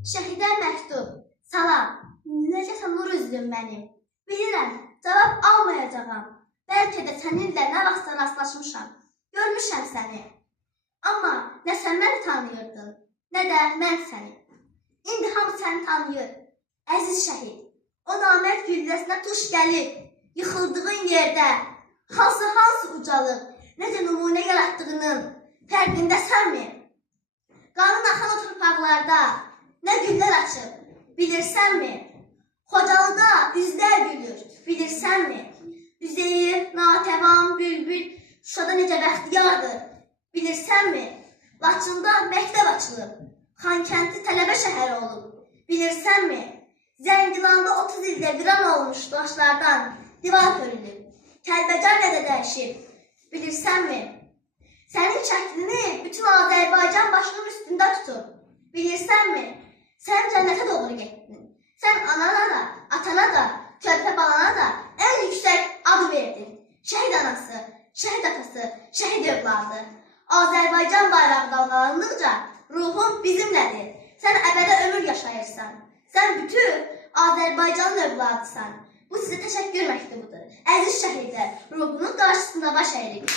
Şəhidə məktub, salam, necəsən nur üzlüm mənim. Bilirəm, cavab almayacağam. Bəlkə də səninlə nə vaxtsa rastlaşmışam, görmüşəm səni. Amma nə sən məni tanıyırdın, nə də mən səni. İndi hamı səni tanıyır, əziz şəhid. O namərd gülləsinə tuş gəlib, yıxıldığın yerdə, hansı ucalıb, necə nümunə yaratdığının fərqindəsənmi? Qanın axan o torpaqlarda nə güllər açıb, bilirsənmi? Xocalıda üzlər gülür, bilirsənmi? Üzeyir, Natəvan, Bülbül, Şuşada necə bəxtiyardır, bilirsənmi? Laçında məktəb açılıb, Xankəndi tələbə şəhəri olub, bilirsənmi? Zəngilanda 30 ildə viran olmuş daşlardan divar hörülüb, Kəlbəcər nədə dəyişib, bilirsənmi? Sənin şəklini bütün Azərbaycan başının üstündə tutur, bilirsənmi? Sən cənnətə doğru getdin. Sən anana da, atana da, körpə balana da ən yüksək adı verdin. Şəhid anası, şəhid atası, şəhid övladı. Azərbaycan bayrağı dalğalandıqca ruhun bizimlədir. Sən əbədə ömür yaşayırsan. Sən bütün Azərbaycanın övladısan. Bu sizə təşəkkür məktubudur. Əziz şəhidlər, ruhunun qarşısında baş əyirik.